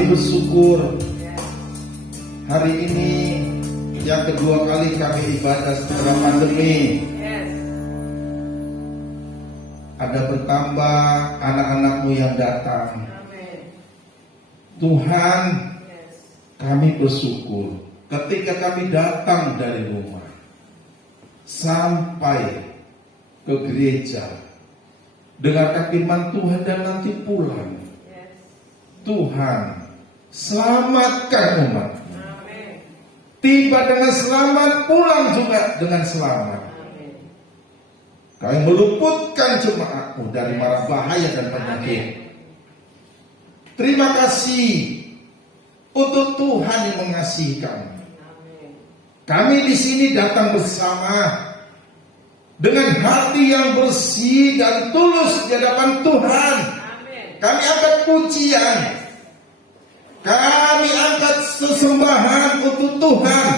Kami bersyukur hari ini yang kedua kali kami ibadah setelah pandemi. Ada bertambah anak-anakmu yang datang. Tuhan, kami bersyukur ketika kami datang dari rumah sampai ke gereja, dengarkan firman Tuhan dan nanti pulang. Tuhan, selamatkan umat. Tiba dengan selamat, pulang juga dengan selamat. Kau meluputkan jemaatmu dari mara bahaya dan penyakit. Terima kasih untuk Tuhan yang mengasihi kami. Kami di sini datang bersama dengan hati yang bersih dan tulus di hadapan Tuhan. Kami angkat pujian, kami angkat sesembahan untuk Tuhan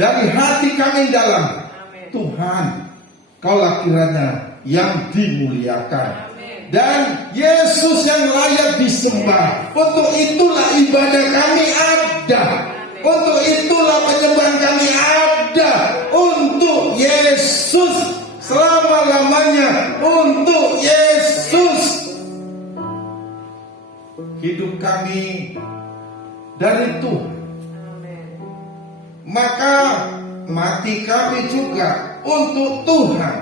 dari hati kami dalam. Tuhan, Kaulah kiranya yang dimuliakan dan Yesus yang layak disembah. Untuk itulah ibadah kami ada, untuk itulah penyembahan kami ada, untuk Yesus selama-lamanya, untuk Yesus. Hidup kami dari Tuhan, maka mati kami juga untuk Tuhan.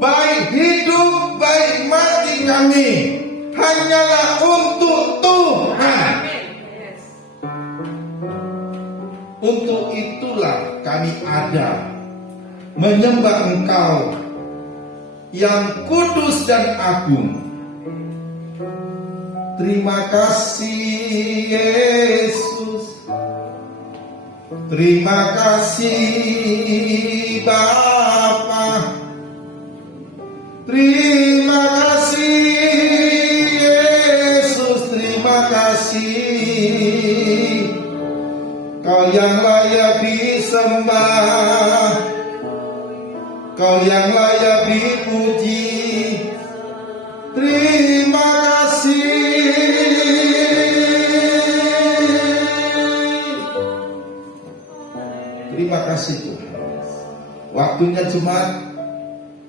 Baik hidup, baik mati kami hanyalah untuk Tuhan. Untuk itulah kami ada, menyembah Engkau yang kudus dan agung. Terima kasih Yesus, terima kasih Bapa, terima kasih Yesus, terima kasih. Kau yang layak disembah, Kau yang layak dipuji. Terima kasih. Terima kasih Tuhan. Waktunya jemaat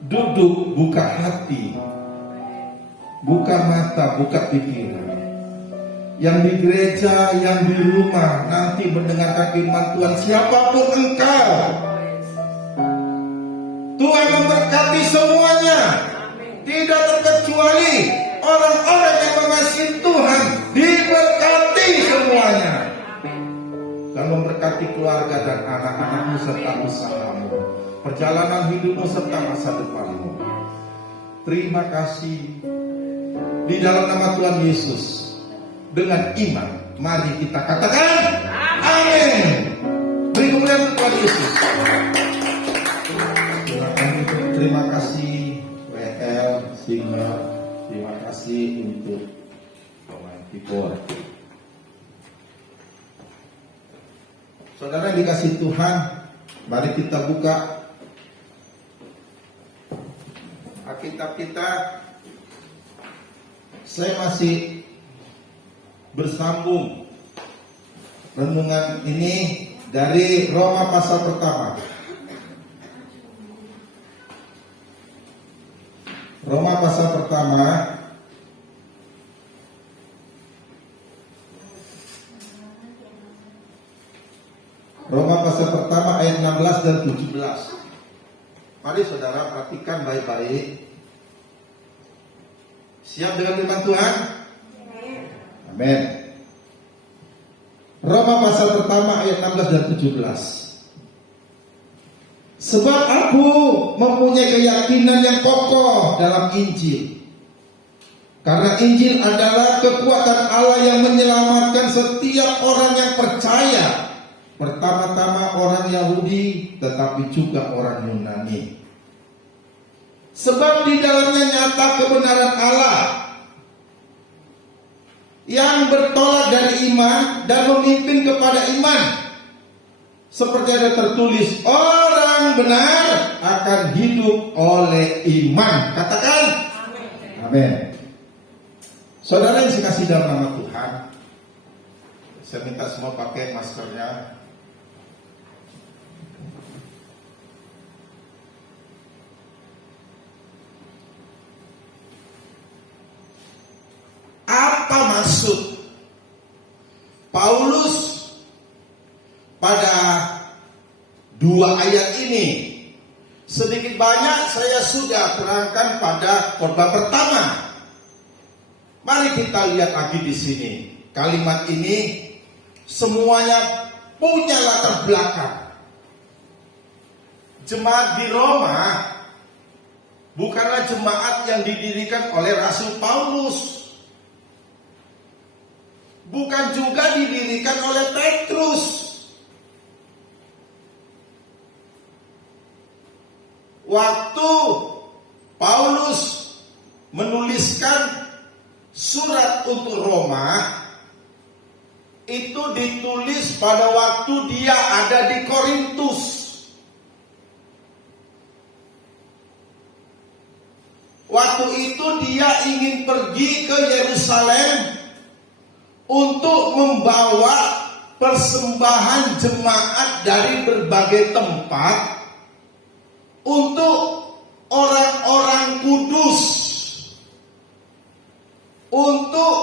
duduk, buka hati, buka mata, buka pikiran. Yang di gereja, yang di rumah, nanti mendengarkan firman Tuhan, siapapun engkau, Tuhan memberkati semuanya, tidak terkecuali orang-orang yang mengasihi Tuhan, diberkati semuanya. Dan memberkati keluarga dan anak-anakmu serta usahamu, perjalanan hidupmu serta masa depanmu. Terima kasih. Di dalam nama Tuhan Yesus, dengan iman, mari kita katakan amin. Beri kemuliaan untuk Tuhan Yesus. Terima kasih WL Singer. Terima kasih untuk pemain keyboard. Saudara dikasih Tuhan, mari kita buka Alkitab kita. Saya masih bersambung renungan ini dari Roma pasal pertama. Roma pasal pertama ayat 16 dan 17. Mari saudara perhatikan baik-baik. Siap dengan firman Tuhan? Amin. Roma pasal pertama ayat 16 dan 17. Sebab aku mempunyai keyakinan yang kokoh dalam Injil. Karena Injil adalah kekuatan Allah yang menyelamatkan setiap orang yang percaya. Pertama-tama orang Yahudi, tetapi juga orang Yunani. Sebab di dalamnya nyata kebenaran Allah yang bertolak dari iman dan memimpin kepada iman. Seperti ada tertulis, orang benar akan hidup oleh iman. Katakan amin. Saudara yang dikasihi dalam nama Tuhan, Saya minta semua pakai maskernya. Apa maksud Paulus pada dua ayat ini? Sedikit banyak saya sudah terangkan pada khotbah pertama. Mari kita lihat lagi di sini. Kalimat ini semuanya punya latar belakang. Jemaat di Roma bukanlah jemaat yang didirikan oleh Rasul Paulus. Bukan juga didirikan oleh Petrus. Waktu Paulus menuliskan surat untuk Roma, itu ditulis pada waktu dia ada di Korintus. Waktu itu dia ingin pergi ke Yerusalem untuk membawa persembahan jemaat dari berbagai tempat untuk orang-orang kudus, untuk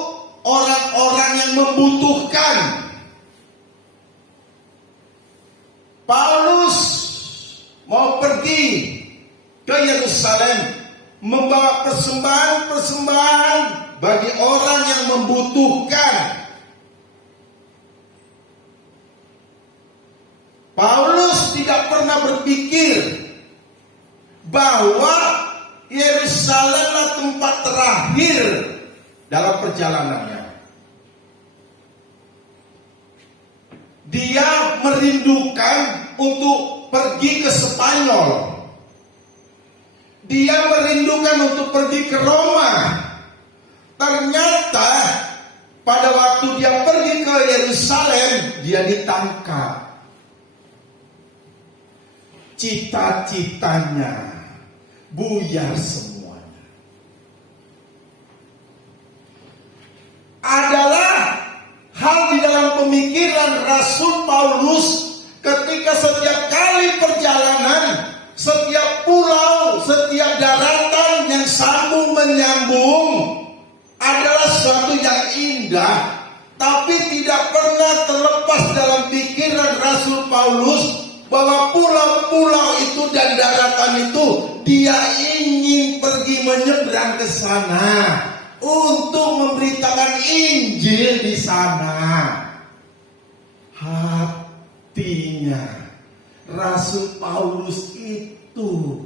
orang-orang yang membutuhkan. Paulus mau pergi ke Yerusalem membawa persembahan-persembahan bagi orang yang membutuhkan. Paulus tidak pernah berpikir bahwa Yerusalemlah tempat terakhir dalam perjalanannya. Dia merindukan untuk pergi ke Spanyol. Dia merindukan untuk pergi ke Roma. Ternyata pada waktu dia pergi ke Yerusalem, dia ditangkap. Cita-citanya buyar semuanya. Adalah hal di dalam pemikiran Rasul Paulus ketika setiap kali perjalanan, setiap pulau, setiap daratan yang sambung menyambung adalah sesuatu yang indah, tapi tidak pernah terlepas dalam pikiran Rasul Paulus bahwa pulau-pulau itu dan daratan itu dia ingin pergi menyeberang ke sana untuk memberitakan Injil di sana. Hatinya Rasul Paulus itu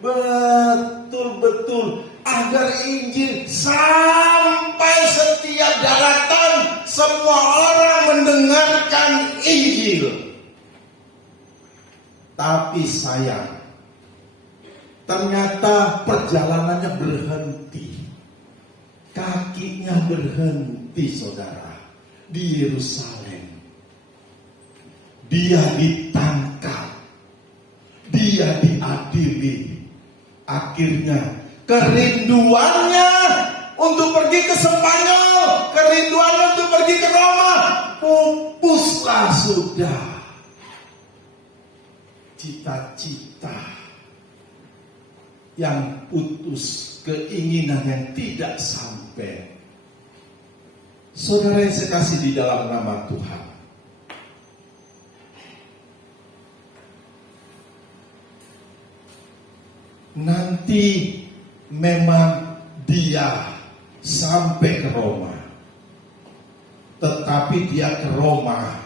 betul-betul agar Injil sampai setiap daratan, semua orang mendengarkan Injil. Tapi sayang, ternyata perjalanannya berhenti. Kakinya berhenti, saudara, di Yerusalem. Dia ditangkap, dia diadili. Akhirnya kerinduannya untuk pergi ke Spanyol, kerinduannya untuk pergi ke Roma, pupuslah sudah. Cita-cita yang putus, keinginan yang tidak sampai. Saudara yang saya kasih di dalam nama Tuhan, nanti memang dia sampai ke Roma, tetapi dia ke Roma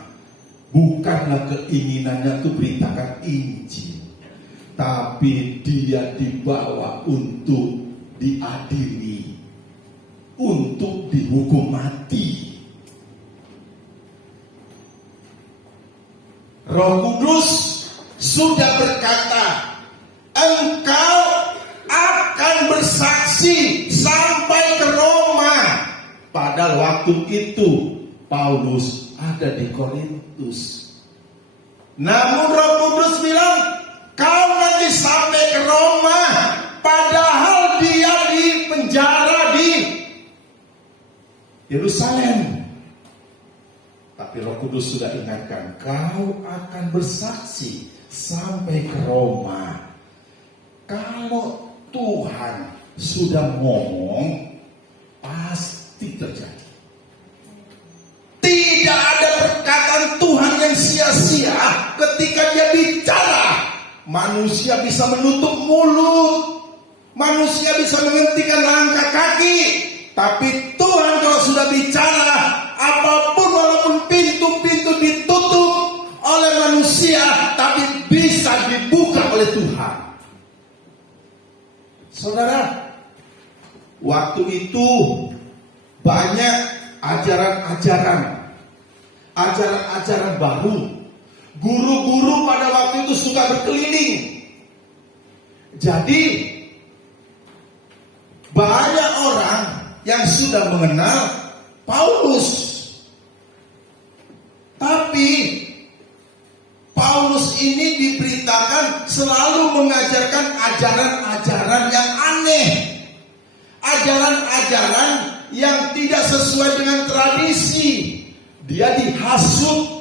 bukanlah keinginannya untuk beritakan Injil, tapi dia dibawa untuk diadili, untuk dihukum mati. Roh Kudus sudah berkata, engkau akan bersaksi sampai ke Roma. Pada waktu itu Paulus ada di Korintus. Namun Roh Kudus bilang, kau nanti sampai ke Roma. Padahal dia di penjara di Yerusalem. Tapi Tapi Roh Kudus sudah ingatkan, kau akan bersaksi sampai ke Roma. Kalau Tuhan sudah ngomong, pasti terjadi. Tidak ada perkataan Tuhan yang sia-sia ketika dia bicara. Manusia bisa menutup mulut, manusia bisa menghentikan langkah kaki, tapi Tuhan kalau sudah bicara, apapun walaupun pintu-pintu ditutup oleh manusia, tapi bisa dibuka oleh Tuhan. Saudara, waktu itu banyak ajaran-ajaran baru. Guru-guru pada waktu itu suka berkeliling. Jadi banyak orang yang sudah mengenal Paulus. Tapi Paulus ini diberitakan selalu mengajarkan ajaran-ajaran yang aneh. Ajaran-ajaran yang tidak sesuai dengan tradisi. Dia dihasut.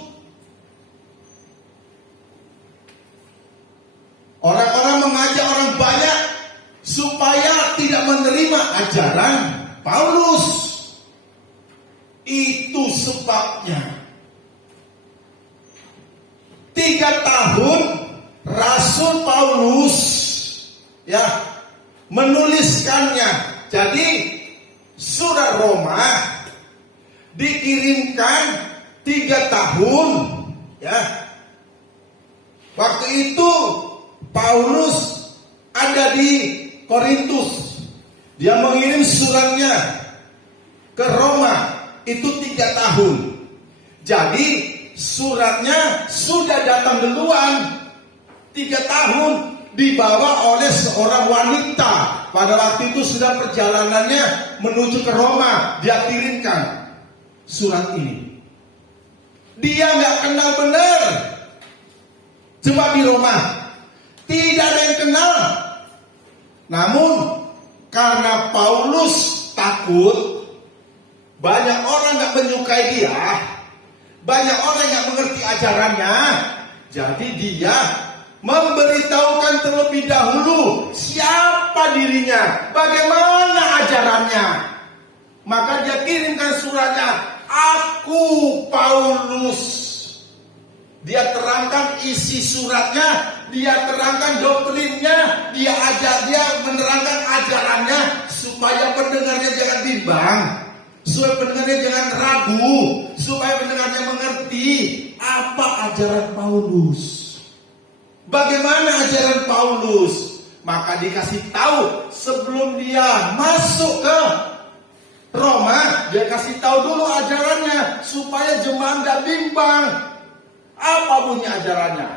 Orang-orang mengajak orang banyak supaya tidak menerima ajaran Paulus. Itu sebabnya 3 tahun Rasul Paulus menuliskannya. Jadi surat Roma dikirimkan 3 tahun Waktu itu Paulus ada di Korintus. Dia mengirim suratnya ke Roma itu 3 tahun. Jadi suratnya sudah datang duluan 3 tahun, dibawa oleh seorang wanita. Pada waktu itu sudah perjalanannya menuju ke Roma. Dia kirimkan surat ini. Dia nggak kenal benar jemaat di Roma. Tidak ada yang kenal. Namun karena Paulus takut banyak orang nggak menyukai dia, banyak orang yang mengerti ajarannya, jadi dia memberitahukan terlebih dahulu siapa dirinya, bagaimana ajarannya. Maka dia kirimkan suratnya, aku Paulus. Dia terangkan isi suratnya, dia terangkan doktrinnya, dia menerangkan ajarannya supaya pendengarnya jangan bimbang, supaya pendengarnya jangan ragu, supaya pendengarnya mengerti apa ajaran Paulus. Bagaimana ajaran Paulus? Maka dikasih tahu sebelum dia masuk ke Roma, dia kasih tahu dulu ajarannya supaya jemaat tidak bimbang. Apa bunyi ajarannya?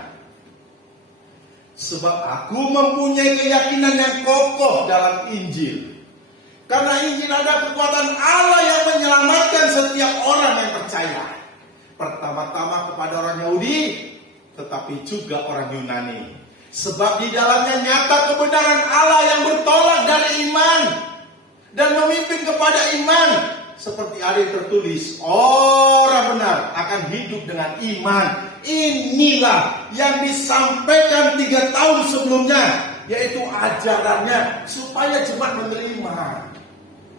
Sebab aku mempunyai keyakinan yang kokoh dalam Injil. Karena Injil ada kekuatan Allah yang menyelamatkan setiap orang yang percaya. Pertama-tama kepada orang Yahudi, tetapi juga orang Yunani. Sebab di dalamnya nyata kebenaran Allah yang bertolak dari iman dan memimpin kepada iman. Seperti ada yang tertulis, orang benar akan hidup dengan iman. Inilah yang disampaikan 3 tahun sebelumnya, yaitu ajarannya supaya jemaat menerima.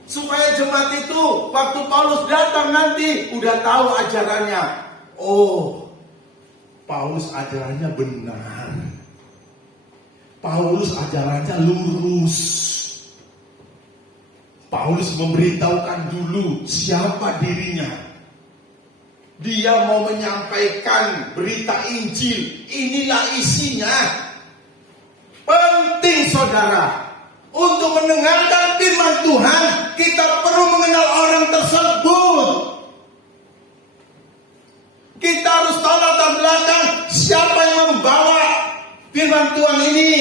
Supaya jemaat itu waktu Paulus datang nanti udah tahu ajarannya. Oh, Paulus ajarannya benar. Paulus ajarannya lurus. Paulus memberitahukan dulu siapa dirinya. Dia mau menyampaikan berita Injil. Inilah isinya. Penting saudara, untuk mendengarkan firman Tuhan, kita perlu mengenal orang tersebut. Kita harus tahu latar belakang siapa yang membawa firman Tuhan ini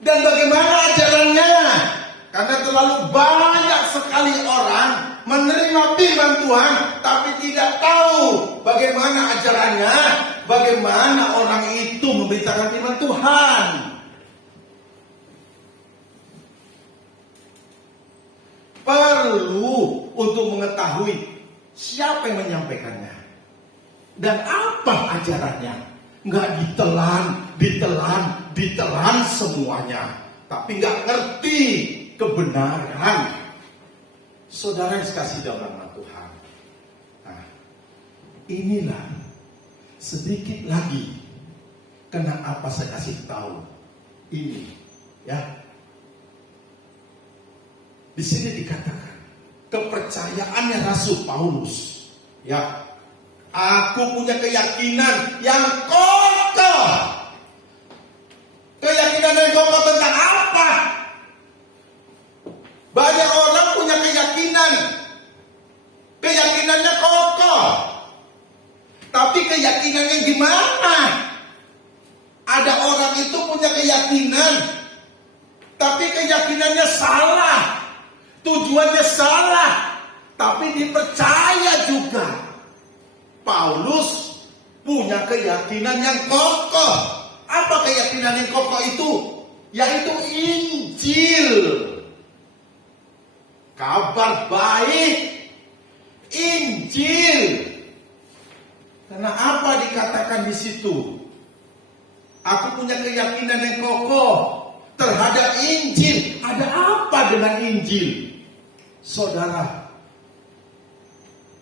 dan bagaimana ajarannya. Karena terlalu banyak sekali orang menerima firman Tuhan tapi tidak tahu bagaimana ajarannya, bagaimana orang itu memberitakan firman Tuhan. Perlu untuk mengetahui siapa yang menyampaikannya. Dan apa ajarannya? Nggak ditelan semuanya. Tapi nggak ngerti kebenaran. Saudara yang kasih dalam nama Tuhan. Nah, inilah sedikit lagi kenapa saya kasih tahu ini, ya. Di sini dikatakan kepercayaannya Rasul Paulus, ya. Aku punya keyakinan yang kokoh. Keyakinan yang kokoh tentang apa? Banyak orang punya keyakinan. Keyakinannya kokoh. Tapi keyakinannya gimana? Ada orang itu punya keyakinan, tapi keyakinannya salah. Tujuannya salah, tapi dipercaya juga. Paulus punya keyakinan yang kokoh. Apa keyakinan yang kokoh itu? Yaitu Injil. Kabar baik. Injil. Karena apa dikatakan di situ? Aku punya keyakinan yang kokoh terhadap Injil. Ada apa dengan Injil? Saudara,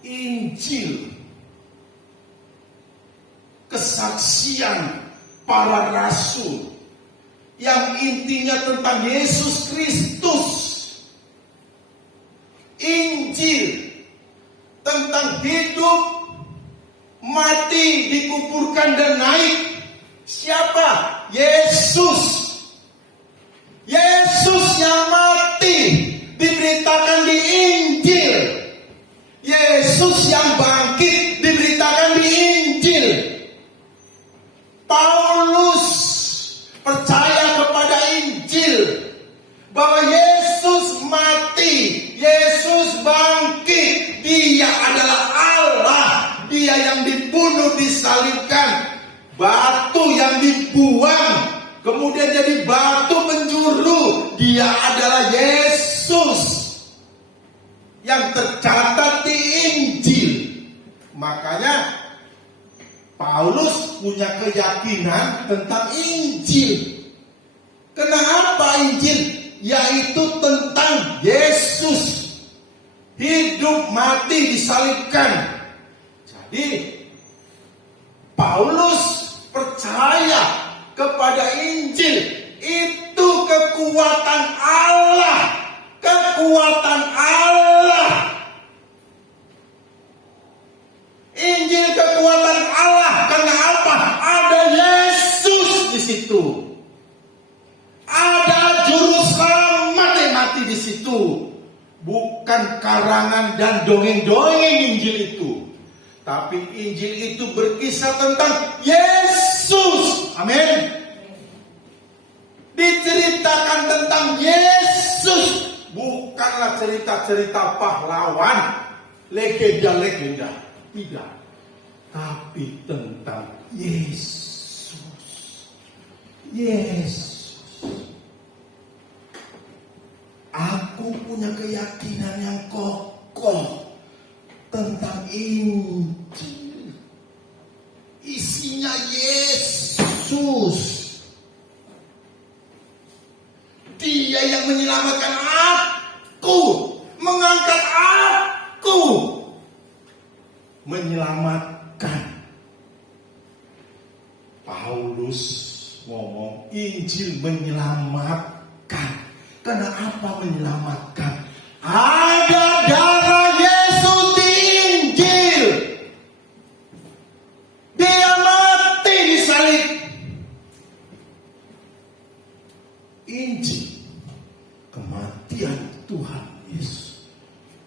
Injil, kesaksian para rasul yang intinya tentang Yesus Kristus. Injil tentang hidup, mati, dikuburkan dan naik. Siapa? Yesus. Yesus yang mati diberitakan di Injil. Yesus yang bangkit diberitakan di Injil. Paulus percaya kepada Injil, bahwa Yesus mati, Yesus bangkit, Dia adalah Allah, Dia yang dibunuh, disalibkan, batu yang dibuang kemudian jadi batu penjuru, Dia adalah Yesus yang tercatat di Injil. Makanya Paulus punya keyakinan tentang Injil. Kenapa Injil? Yaitu tentang Yesus hidup, mati, disalibkan. Jadi Paulus percaya kepada Injil. Itu kekuatan Allah. Kekuatan Allah. Injil kekuatan Allah. Karena apa? Ada Yesus di situ. Ada juru selamat yang mati di situ. Bukan karangan dan dongeng-dongeng Injil itu. Tapi Injil itu berkisah tentang Yesus. Amin. Diceritakan tentang Yesus. Bukanlah cerita-cerita pahlawan, legenda-legenda. Tidak. Tapi tentang Yesus. Yesus. Aku punya keyakinan yang kokoh tentang Injil. Isinya Yesus. Dia yang menyelamatkan aku, mengangkat aku, menyelamatkan. Paulus ngomong Injil menyelamatkan. Kenapa menyelamatkan? Ada darah Yesus di Injil. Dia mati disalib. Injil, kematian Tuhan Yesus.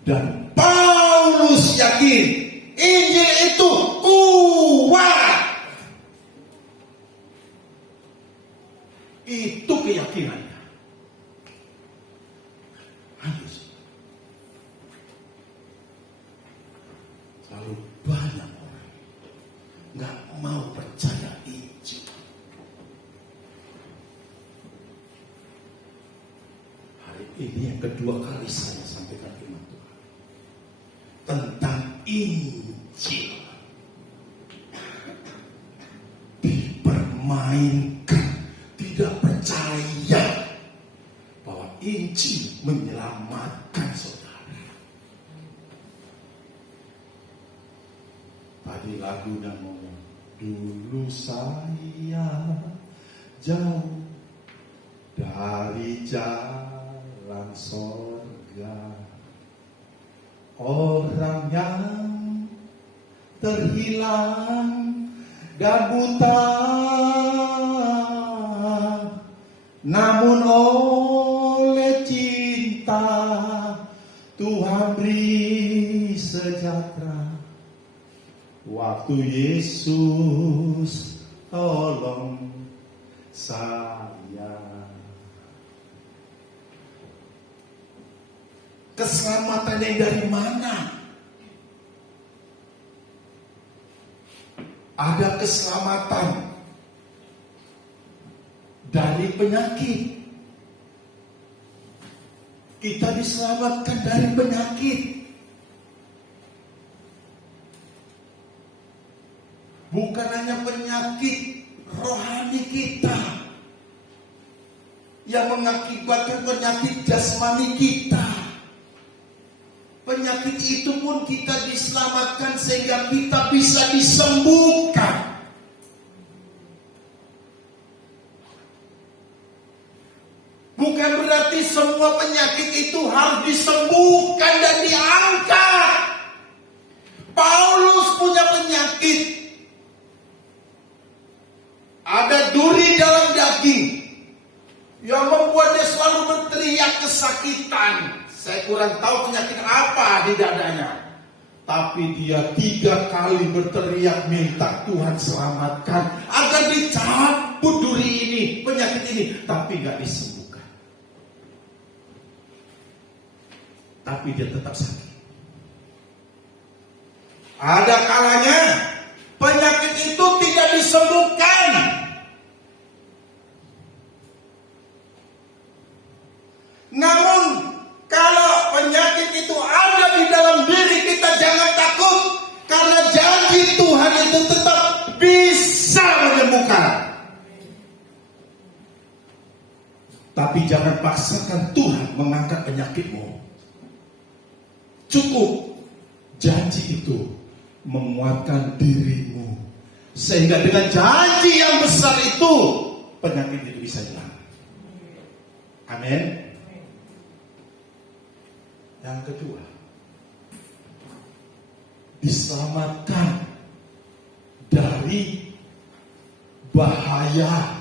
Dan Paulus yakin Injil itu kuat. Itu keyakinannya. Habis. Terlalu banyak orang nggak mau percaya Injil. Hari ini yang kedua kali saya sampaikan firman Tuhan tentang Injil. melainkan tidak percaya bahwa Injil menyelamatkan saudara. Tadi lagunya ngomong, dulu saya jauh dari jalan sorga, orang yang terhilang dan buta, namun oleh cinta Tuhan beri sejahtera. Waktu Yesus tolong saya. Keselamatan yang dari mana? Ada keselamatan dari penyakit. Kita diselamatkan dari penyakit. Bukan hanya penyakit rohani kita yang mengakibatkan penyakit jasmani kita. Penyakit itu pun kita diselamatkan sehingga kita bisa disembuhkan. Bukan berarti semua penyakit itu harus disembuhkan dan diangkat. Paulus punya penyakit. Ada duri dalam daging yang membuatnya selalu berteriak kesakitan. Saya kurang tahu penyakit apa di dadanya. Tapi dia 3 kali berteriak minta Tuhan selamatkan agar dicabut duri ini, penyakit ini. Tapi gak disembuhkan. Tapi dia tetap sakit. Ada kalanya penyakit itu tidak disembuhkan. Namun kalau penyakit itu ada di dalam diri kita, jangan takut. Karena janji Tuhan itu tetap bisa menyembuhkan. Tapi jangan paksakan Tuhan mengangkat penyakitmu. Cukup janji itu menguatkan dirimu. Sehingga dengan janji yang besar itu, penyakit itu bisa hilang. Amin. Yang kedua, diselamatkan dari bahaya.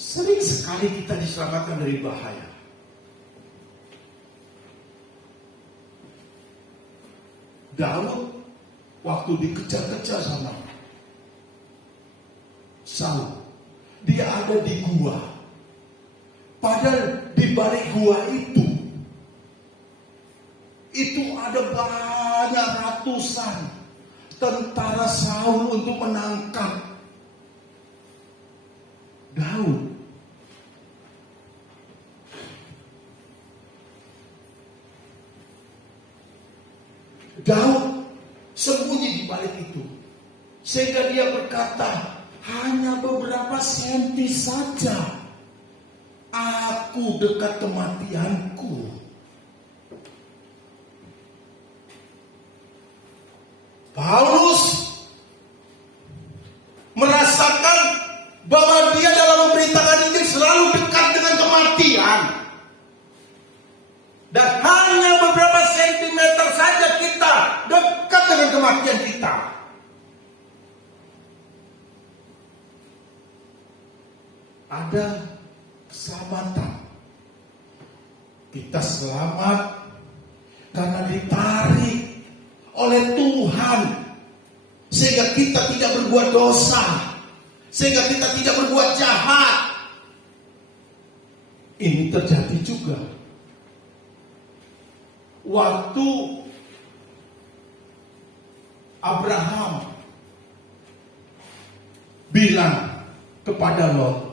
Sering sekali kita diselamatkan dari bahaya. Daud waktu dikejar-kejar sama Saul, dia ada di gua. Padahal di balik gua itu ada banyak ratusan tentara Saul untuk menangkap Daud. Daud sembunyi di balik itu, sehingga dia berkata, hanya beberapa senti saja aku dekat kematianku. Paulus merasakan bahwa dia dalam memberitakan Injil selalu dekat dengan kematian. Dan hanya beberapa sentimeter saja kita dekat dengan kematian kita. Ada keselamatan. Kita selamat karena ditarik oleh Tuhan, sehingga kita tidak berbuat dosa, sehingga kita tidak berbuat jahat. Ini terjadi juga waktu Abraham bilang kepada Lot,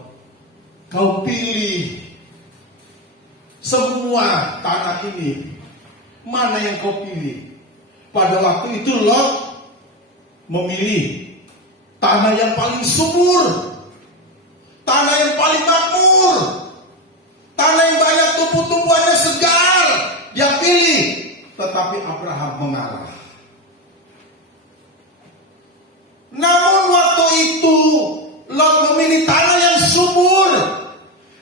kau pilih semua tanah ini, mana yang kau pilih? Pada waktu itu Lot memilih tanah yang paling subur, tanah yang paling makmur, tanah yang banyak tumbuh-tumbuhannya segar, dia pilih. Tetapi Abraham mengalah. Namun waktu itu Lot memilih tanah yang subur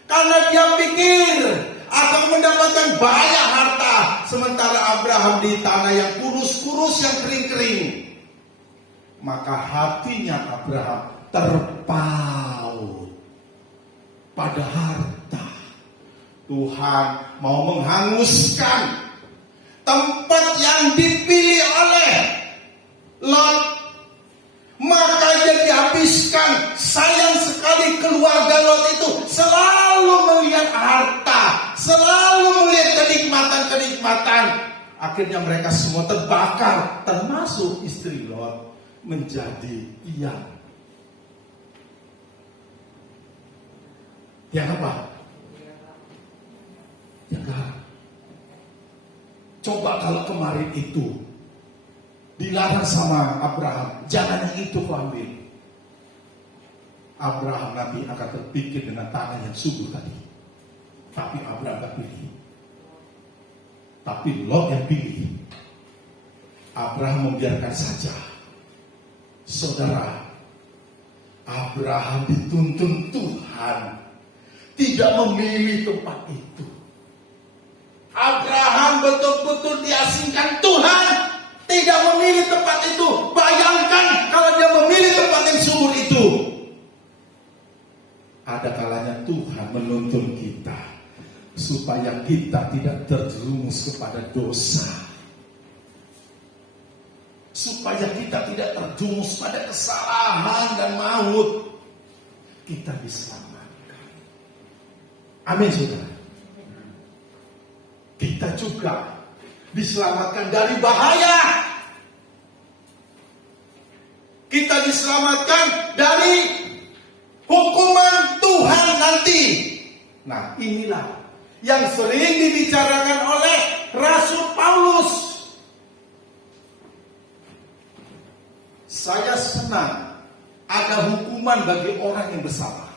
karena dia pikir akan mendapatkan banyak harta, sementara Abraham di tanah yang kurus-kurus, yang kering-kering. Maka hatinya Abraham terpaut pada harta. Tuhan mau menghanguskan tempat yang dipilih oleh Lot, maka dia dihabiskan. Sayang sekali keluarga Lot itu selalu melihat harta, selalu melihat kenikmatan-kenikmatan. Akhirnya mereka semua terbakar, termasuk istri Lot menjadi tiang. Tiang apa? Tiang garam. Coba kalau kemarin itu dilarang sama Abraham, jangan yang itu kau ambil. Abraham nanti akan terpikir dengan tanah yang subur tadi. Tapi Abraham tak pilih. Tapi Lot yang pilih. Abraham membiarkan saja. Saudara, Abraham dituntun Tuhan tidak memilih tempat itu. Abraham betul-betul diasingkan Tuhan, tidak memilih tempat itu. Bayangkan kalau dia memilih tempat yang subur itu. Ada kalanya Tuhan menuntun kita supaya kita tidak terjerumus kepada dosa, supaya kita tidak terjerumus pada kesalahan dan maut. Kita diselamatkan. Amin, saudara. Kita juga diselamatkan dari bahaya. Kita diselamatkan dari hukuman Tuhan nanti. Nah, inilah yang sering dibicarakan oleh Rasul Paulus. Saya senang ada hukuman bagi orang yang bersalah.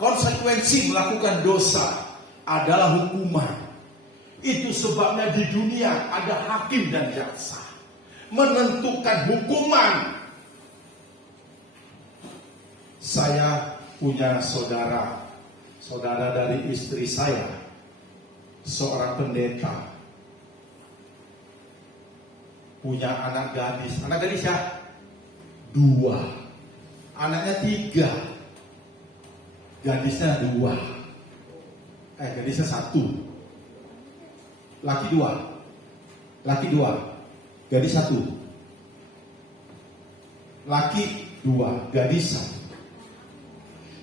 Konsekuensi melakukan dosa adalah hukuman. Itu sebabnya di dunia ada hakim dan jaksa menentukan hukuman. Saya punya saudara dari istri saya, seorang pendeta, punya anak gadis. Anak gadis ya? 2. Anaknya 3. Gadisnya 2. Gadisnya 1. Laki 2. Gadis 1. Laki 2. Gadis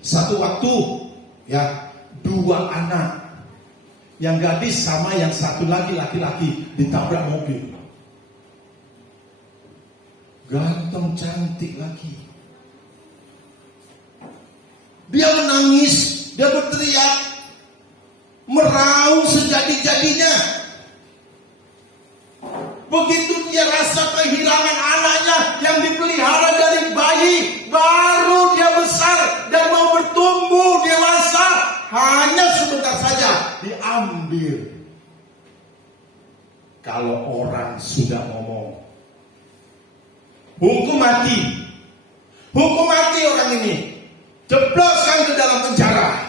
1. Satu waktu ya 2 anak. Yang gadis sama yang satu lagi laki-laki ditabrak mobil. Ganteng cantik lagi. Dia menangis, dia berteriak, meraung sejadi-jadinya. Begitu dia rasa kehilangan anaknya yang dipelihara dari bayi, baru dia besar dan mau bertumbuh dewasa, hanya sebentar saja diambil. Kalau orang sudah ngomong hukum mati orang ini, jebloskan ke dalam penjara.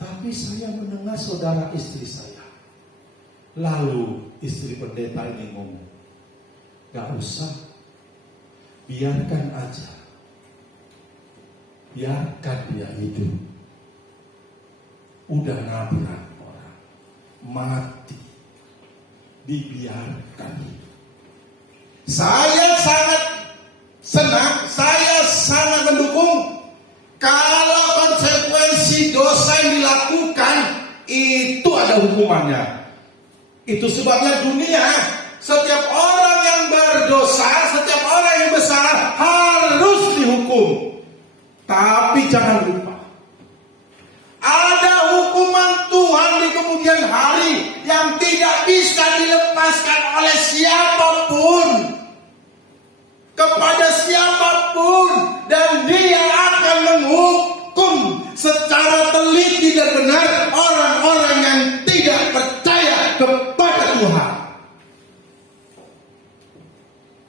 Tapi saya mendengar saudara istri saya. Lalu istri pendeta ini ngomong, gak usah, biarkan aja. Biarkan dia hidup. Udah nabrak orang, mati, dibiarkan hidup. Saya sangat senang, saya sangat mendukung kalau konsekuensi dosa yang dilakukan itu ada hukumannya. Itu sebabnya dunia, setiap orang yang berdosa, setiap orang yang besar harus dihukum. Tapi jangan lupa, ada hukuman Tuhan di kemudian hari yang tidak bisa dilepaskan oleh siapapun. tidak benar orang-orang yang tidak percaya kepada Tuhan.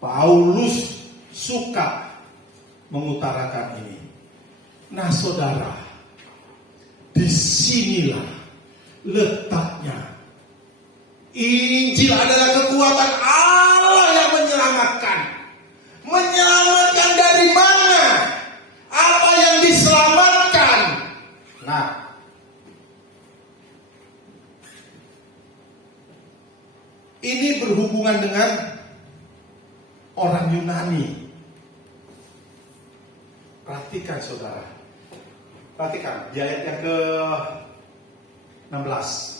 Paulus suka mengutarakan ini. Nah saudara, disinilah letaknya. Injil adalah kekuatan Allah yang menyelamatkan. Menyelamatkan dari mana? Apa yang diselamatkan? Nah, ini berhubungan dengan orang Yunani. Perhatikan saudara. Perhatikan di ayat yang ke-16.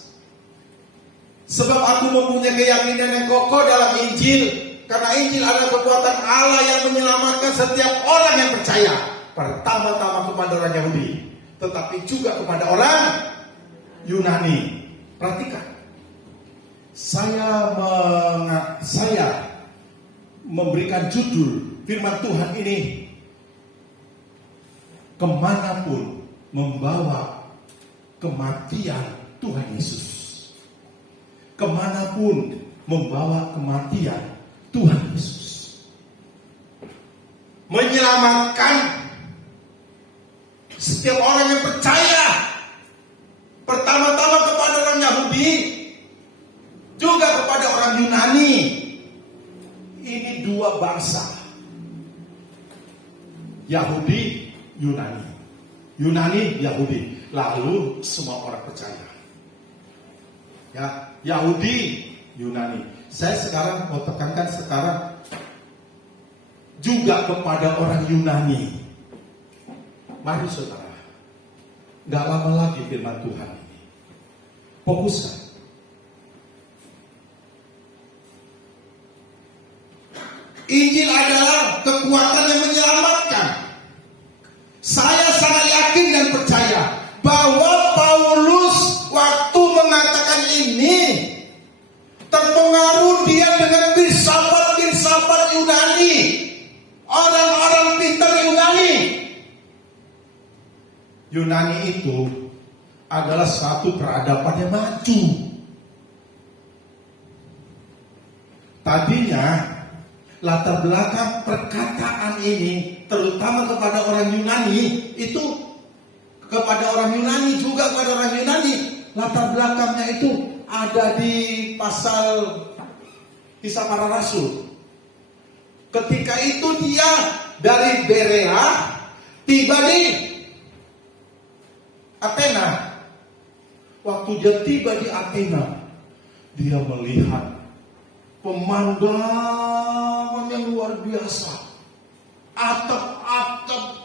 Sebab aku mempunyai keyakinan yang kokoh dalam Injil, karena Injil adalah kekuatan Allah yang menyelamatkan setiap orang yang percaya. Pertama-tama kepada orang Yahudi, tetapi juga kepada orang Yunani. Perhatikan. Saya memberikan judul firman Tuhan ini, kemanapun membawa kematian Tuhan Yesus. Kemanapun membawa kematian Tuhan Yesus. Menyelamatkan setiap orang yang percaya. Pertama-tama kepada orang Yahudi, juga kepada orang Yunani. Ini dua bangsa, Yahudi, Yunani. Yunani, Yahudi. Lalu semua orang percaya. Ya, Yahudi, Yunani. Saya sekarang mau tekankan sekarang juga kepada orang Yunani. Mari saudara, gak lama lagi firman Tuhan ini. Fokuskan. Injil adalah kekuatan yang menyelamatkan. Saya sangat yakin dan percaya bahwa Paulus waktu mengatakan ini terpengaruh dia dengan filsafat Yunani, orang-orang pintar Yunani. Yunani itu adalah satu peradaban yang maju. Tadinya latar belakang perkataan ini, terutama kepada orang Yunani, itu kepada orang Yunani juga kepada orang Yunani, latar belakangnya itu ada di pasal Kisah Para Rasul. Ketika itu dia dari Berea tiba di Athena. Waktu dia tiba di Athena, dia melihat pemandangan yang luar biasa. Atap-atap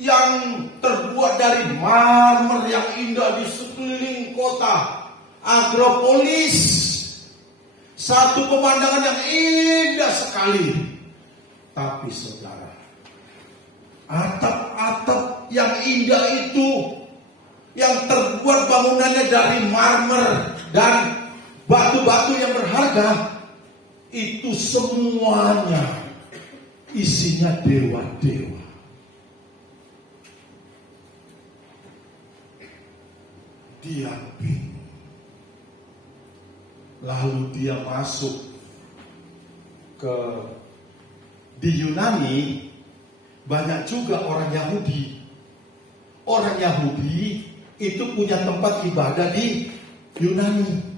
yang terbuat dari marmer yang indah di sekeliling kota Agropolis. Satu pemandangan yang indah sekali. Tapi saudara, atap-atap yang indah itu, yang terbuat bangunannya dari marmer dan batu-batu yang berharga, itu semuanya isinya dewa-dewa. Dia bingung. Lalu dia masuk di Yunani, banyak juga orang Yahudi. Orang Yahudi itu punya tempat ibadah di Yunani.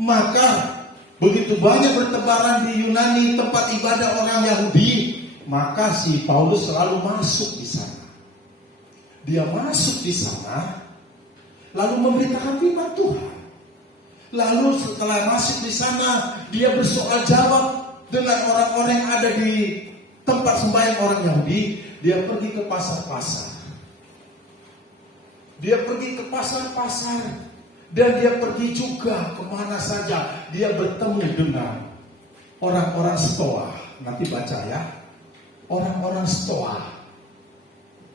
Maka begitu banyak bertebaran di Yunani tempat ibadah orang Yahudi, maka si Paulus selalu masuk di sana. Dia masuk di sana, lalu memberitakan firman Tuhan. Lalu setelah masuk di sana, dia bersoal jawab dengan orang-orang yang ada di tempat sembahyang orang Yahudi. Dia pergi ke pasar-pasar. Dia pergi ke pasar-pasar. Dan dia pergi juga kemana saja. Dia bertemu dengan orang-orang Stoa. Nanti baca ya. Orang-orang Stoa.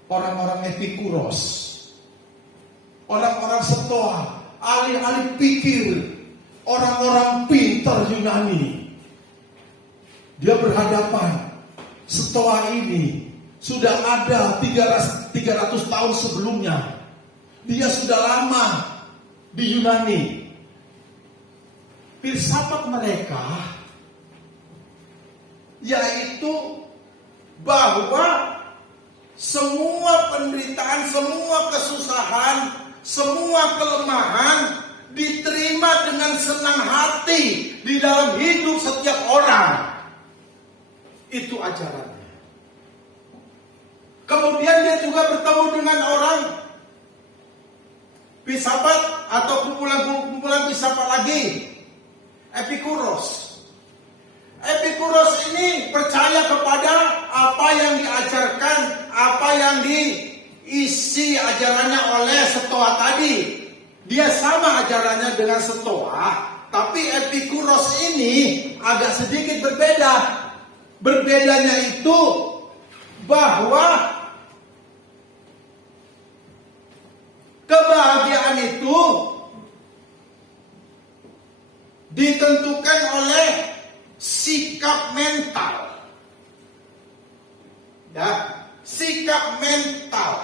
Orang-orang Epikuros. Orang-orang Stoa. Ahli-ahli pikir. Orang-orang pintar Yunani. Dia berhadapan. Stoa ini sudah ada 300 tahun sebelumnya. Dia sudah lama di Yunani. Filsafat mereka yaitu bahwa semua penderitaan, semua kesusahan, semua kelemahan diterima dengan senang hati di dalam hidup setiap orang. Itu ajarannya. Kemudian dia juga bertemu dengan orang filsafat atau kumpulan filsafat lagi, Epikuros. Epikuros ini percaya kepada apa yang diajarkan, apa yang diisi ajarannya oleh Stoa tadi. Dia sama ajarannya dengan Stoa, tapi Epikuros ini agak sedikit berbeda. Berbedanya itu bahwa kebahagiaan itu ditentukan oleh sikap mental. Ya, sikap mental.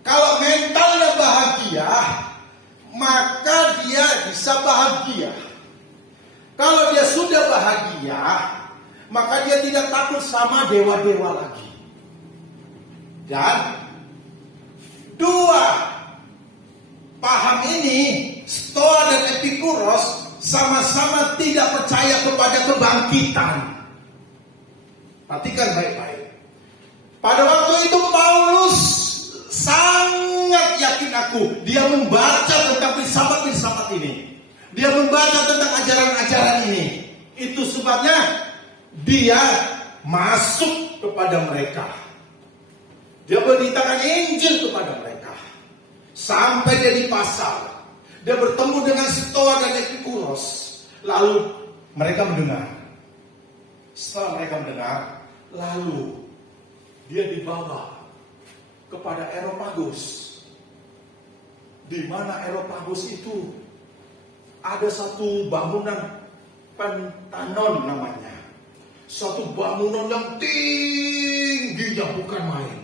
Kalau mentalnya bahagia, maka dia bisa bahagia. Kalau dia sudah bahagia, maka dia tidak takut sama dewa-dewa lagi. Dan dua paham ini, Stoa dan Epikuros, sama-sama tidak percaya kepada kebangkitan. Perhatikan baik-baik. Pada waktu itu Paulus sangat yakin dia membaca tentang filsafat-filsafat ini. Dia membaca tentang ajaran-ajaran ini. Itu sebabnya dia masuk kepada mereka. Dia beritakan Injil kepada mereka. Sampai dia di pasar. Dia bertemu dengan Stoa dan Epikuros. Lalu mereka mendengar. Setelah mereka mendengar, lalu dia dibawa kepada Areopagus. Di mana Areopagus itu ada satu bangunan Pentanon namanya. Suatu bangunan yang tinggi yang bukan main.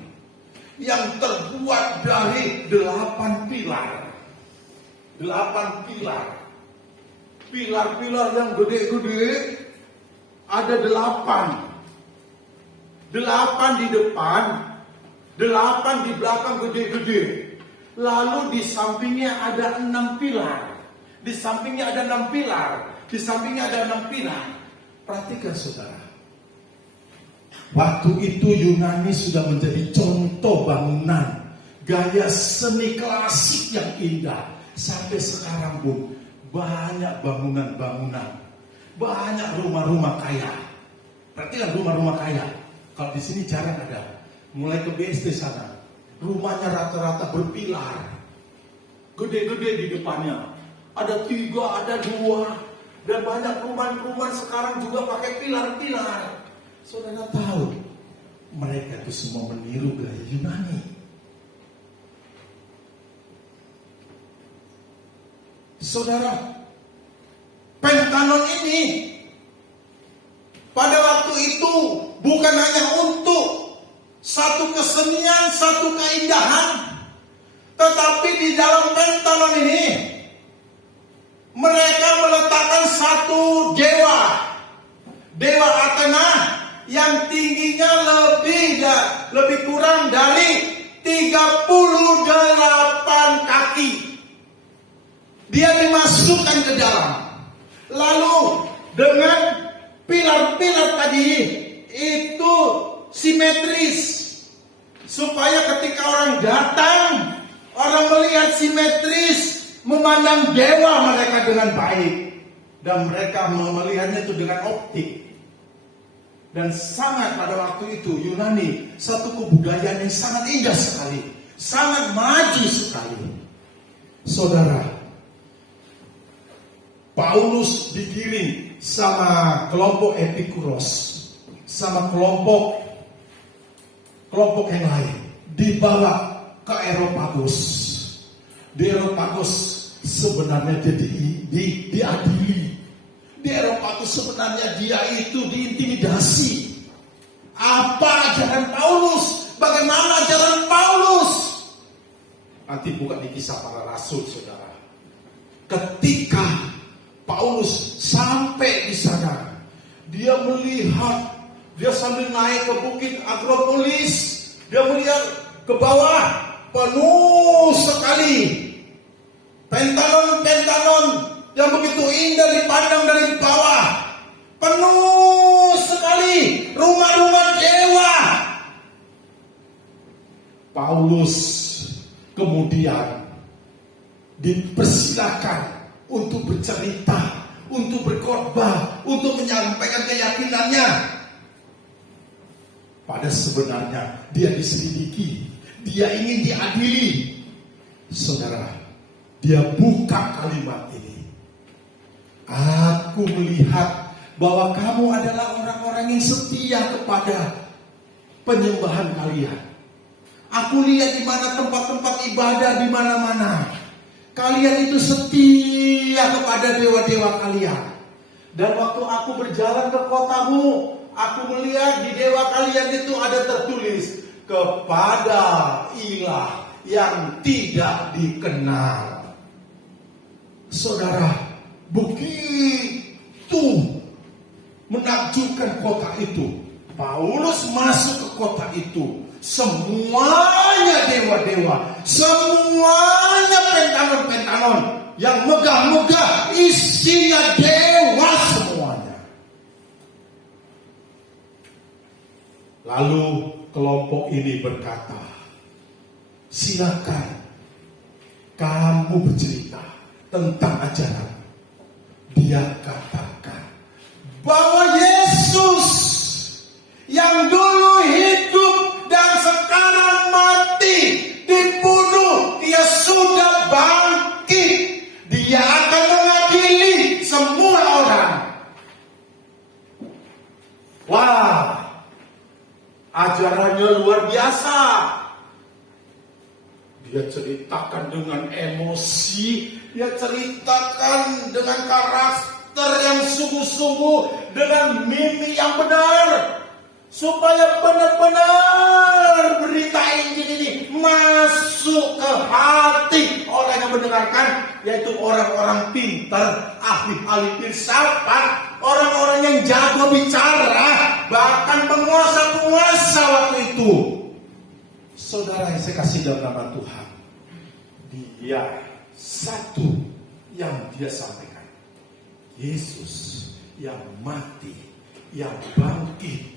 Yang terbuat dari 8 pilar. 8 pilar. Pilar-pilar yang gede-gede ada 8. 8 di depan, 8 di belakang gede-gede. Lalu di sampingnya ada 6 pilar. Di sampingnya ada 6 pilar. Di sampingnya ada 6 pilar. Perhatikan saudara. Waktu itu Yunani sudah menjadi contoh bangunan. Gaya seni klasik yang indah. Sampai sekarang pun banyak bangunan-bangunan. Banyak rumah-rumah kaya. Perhatikan rumah-rumah kaya. Kalau di sini jarang ada. Mulai ke BSD sana. Rumahnya rata-rata berpilar. Gede-gede di depannya. Ada 3, ada 2. Dan banyak rumah-rumah sekarang juga pakai pilar-pilar. Saudara tahu, mereka itu semua meniru gaya Yunani. Saudara, Pentanon ini pada waktu itu bukan hanya untuk satu kesenian, satu keindahan, tetapi di dalam Pentanon ini mereka meletakkan satu dewa Athena yang tingginya lebih kurang dari 38 kaki. Dia dimasukkan ke dalam. Lalu dengan pilar-pilar tadi itu simetris. Supaya ketika orang datang, orang melihat simetris, memandang dewa mereka dengan baik. Dan mereka melihatnya itu dengan optik. Dan sangat pada waktu itu Yunani satu kebudayaan yang sangat indah sekali. Sangat maju sekali. Saudara, Paulus digiring sama kelompok Epikuros, sama kelompok yang lain, dibawa ke Areopagus. Di Areopagus sebenarnya diadili. Di Areopagus sebenarnya dia itu diintimidasi. Apa ajaran Paulus? Bagaimana ajaran Paulus? nanti buka di Kisah Para Rasul, saudara. Ketika Paulus sampai di sana, dia melihat, dia sambil naik ke bukit Akropolis, dia melihat ke bawah penuh sekali pentanon-pentanon yang begitu indah dipandang dari bawah. Penuh sekali rumah-rumah dewa. Paulus kemudian dipersilakan untuk bercerita, untuk berkhotbah, untuk menyampaikan keyakinannya. Pada sebenarnya dia diselidiki, dia ingin diadili. Saudara, dia buka kalimat ini. Aku melihat bahwa kamu adalah orang-orang yang setia kepada penyembahan kalian. Aku lihat di mana tempat-tempat ibadah di mana-mana. Kalian itu setia kepada dewa-dewa kalian. Dan waktu aku berjalan ke kotamu, aku melihat di dewa kalian itu ada tertulis, kepada ilah yang tidak dikenal. Saudara, begitu menakjubkan kota itu. Paulus masuk ke kota itu, semuanya dewa-dewa, semuanya pentanon-pentanon yang megah-megah, isinya dewa semuanya. Lalu kelompok ini berkata, silakan kamu bercerita tentang ajaran. Dia katakan bahwa Yesus yang dulu hidup dan sekarang mati, dibunuh, dia sudah bangkit. Dia akan mengadili semua orang. Wah, ajarannya luar biasa. Dia ceritakan dengan emosi, dia ceritakan dengan karakter yang sungguh-sungguh, dengan mimik yang benar, supaya benar-benar berita Injil ini masuk ke hati orang yang mendengarkan, yaitu orang-orang pintar, ahli-ahli filsafat, orang-orang yang jago bicara, bahkan penguasa-penguasa waktu itu. Saudara yang saya kasih dalam nama Tuhan, dia satu yang dia sampaikan, Yesus yang mati, yang bangkit,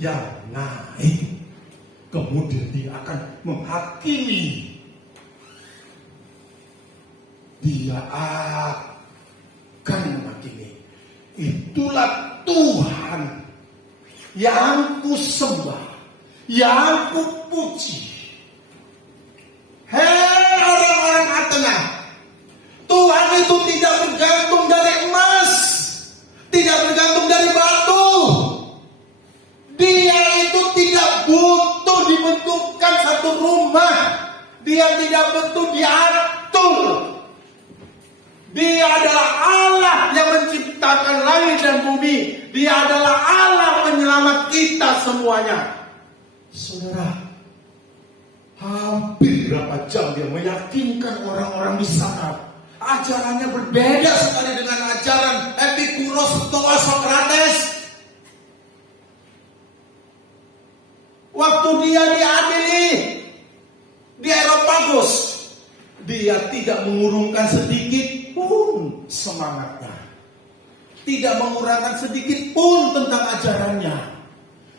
yang naik, kemudian dia akan menghakimi. Dia akan menghakimi. Itulah Tuhan yang ku sembah, yang ku puji. Hei orang-orang Athena, Tuhan itu tidak bergantung dari emas, tidak bergantung dari batu. Dia itu tidak butuh dibentukkan satu rumah. Dia tidak butuh diatur. Dia adalah Allah yang menciptakan langit dan bumi. Dia adalah Allah penyelamat kita semuanya. Saudara, hampir berapa jam dia meyakinkan orang-orang di sana. Ajarannya berbeda sekali dengan ajaran Epikuros, Stoa, Sokrates. Waktu dia diadili di Areopagus, dia tidak mengurungkan sedikit pun semangatnya, tidak mengurangkan sedikit pun tentang ajarannya,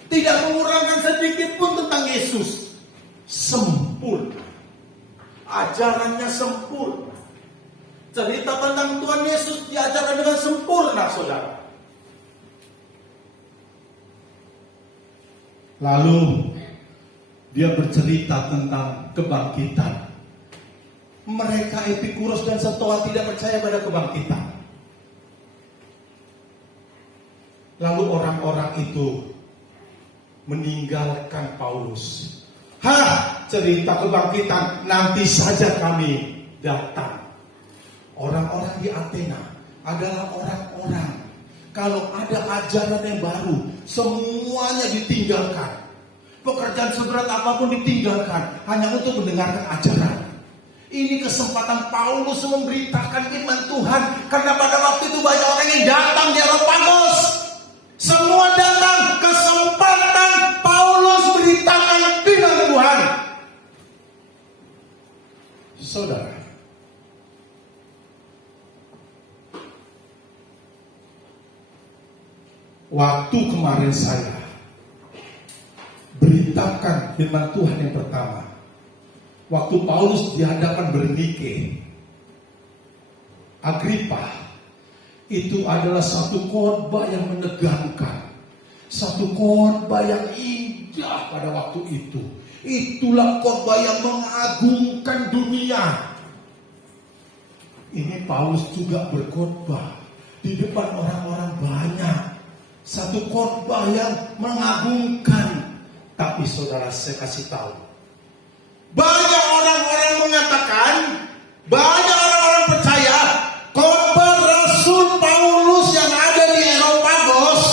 tidak mengurangkan sedikit pun tentang Yesus. Sempurna, ajarannya sempurna. Cerita tentang Tuhan Yesus diajarkan dengan sempurna, saudara. Lalu dia bercerita tentang kebangkitan. Mereka Epikuros dan Stoa tidak percaya pada kebangkitan. Lalu orang-orang itu meninggalkan Paulus. Cerita kebangkitan nanti saja kami datang. Orang-orang di Athena adalah orang-orang, kalau ada ajaran yang baru, semuanya ditinggalkan. pekerjaan seberat apapun ditinggalkan hanya untuk mendengarkan ajaran. Ini kesempatan Paulus memberitakan firman Tuhan, karena pada waktu itu banyak orang yang datang di Areopagos. Semua datang, kesempatan Paulus beritakan firman Tuhan. Saudara, waktu kemarin saya beritakan firman Tuhan yang pertama, waktu Paulus di hadapan Bernike, Agripa, itu adalah satu khotbah yang menegangkan, satu khotbah yang indah pada waktu itu. Itulah khotbah yang mengagungkan dunia. Ini Paulus juga berkhotbah di depan orang-orang banyak, satu khotbah yang mengagungkan. Tapi saudara, saya kasih tahu, banyak orang-orang mengatakan, banyak orang-orang percaya khotbah Rasul Paulus yang ada di Areopagos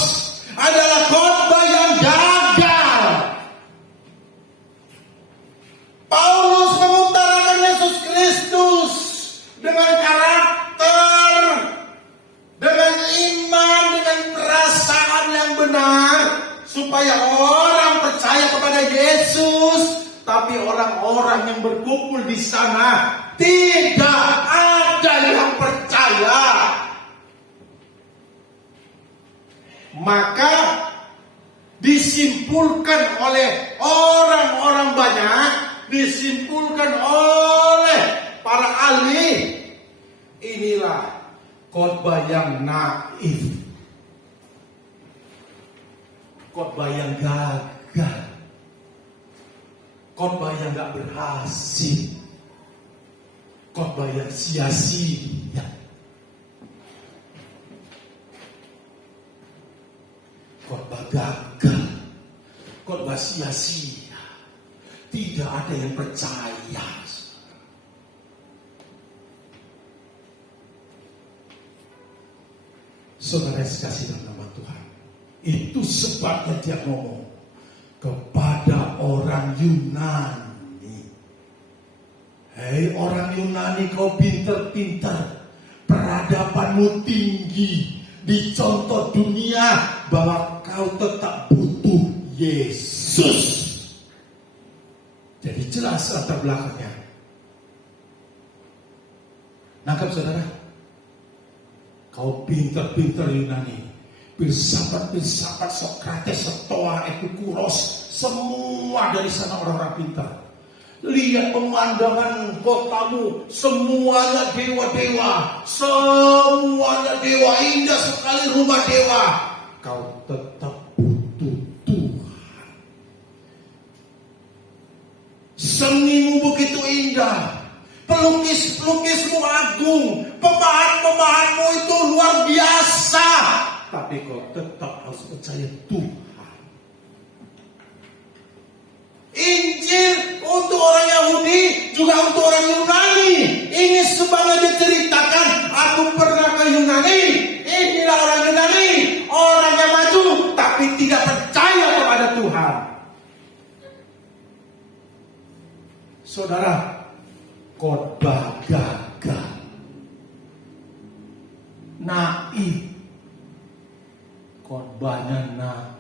adalah khotbah yang gagal. Paulus mengutarakan Yesus Kristus dengan karakter, dengan iman, dengan perasaan yang benar, supaya orang percaya kepada Yesus. Tapi orang-orang yang berkumpul di sana tidak ada yang percaya. Maka disimpulkan oleh orang-orang banyak, disimpulkan oleh para ahli, inilah khotbah yang naif, khotbah yang gagal, khotbah yang gak berhasil, khotbah yang sia-sia, khotbah gagal, khotbah sia-sia. Tidak ada yang percaya. Saudara kasih dalam nama Tuhan, itu sebabnya dia ngomong kepada orang Yunani, hei orang Yunani, kau pintar-pintar, peradabanmu tinggi, dicontoh dunia bahwa kau tetap butuh Yesus. Jadi jelas latar belakangnya. Nangkap saudara? Kau pintar-pintar Yunani, filsafat-filsafat Sokrates, Stoa, Epikuros, semua dari sana orang-orang pintar. Lihat pemandangan kotamu, semuanya dewa-dewa, semuanya dewa, indah sekali rumah dewa. Kau tetap butuh Tuhan. Senimu begitu indah, pelukis-pelukismu agung, pemahat-pemahatmu itu luar biasa. Tapi kau tetap harus percaya Tuhan. Injil untuk orang Yahudi, juga untuk orang Yunani. Ini sebabnya diceritakan, aku pernah ke Yunani. Inilah orang Yunani, orang yang maju tapi tidak percaya kepada Tuhan. Saudara, khotbah gagal, naif, khotbahnya naif.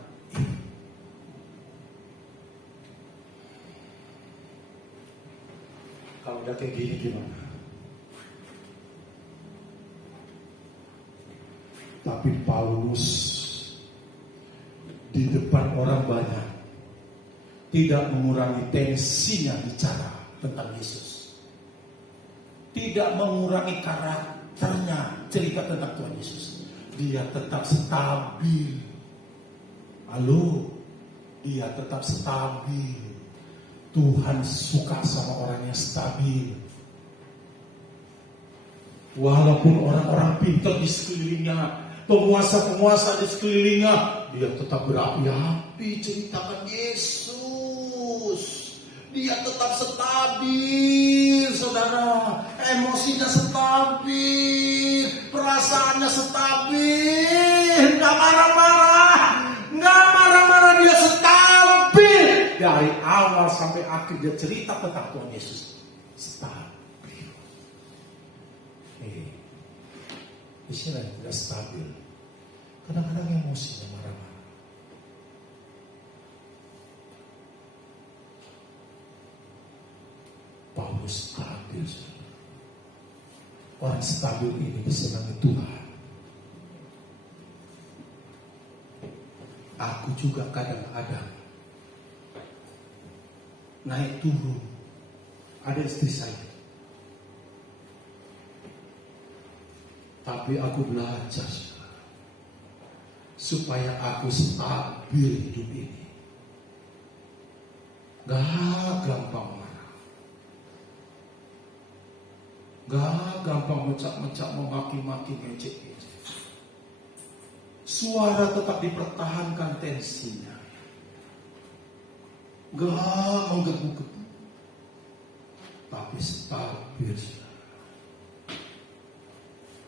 Kalau udah kayak gini gimana? Tapi Paulus di depan orang banyak tidak mengurangi tensinya bicara tentang Yesus, tidak mengurangi karakternya cerita tentang Tuhan Yesus. Dia tetap stabil. Halo, dia tetap stabil. Tuhan suka sama orang yang stabil. Walaupun orang-orang pintar di sekelilingnya, penguasa-penguasa di sekelilingnya, dia tetap berapi-api ceritakan Yesus. Dia tetap stabil, saudara. Emosinya stabil, perasaannya stabil, nggak marah-marah, dia stabil. Ya Dari awal sampai akhir dia cerita tentang Tuhan Yesus. Stabil. Istilah tidak stabil. Kadang-kadang emosinya marah-marah. Paulus stabil. Orang stabil ini disenangi Tuhan. Aku juga kadang-kadang naik turun. Ada istri saya. Tapi aku belajar supaya aku stabil hidup ini. Gak gampang marah. Gak gampang mencak-mencak, memaki-maki, ngecek-ngecek. Suara tetap dipertahankan tensinya. Gak menggebu-gebu. Tapi stabil.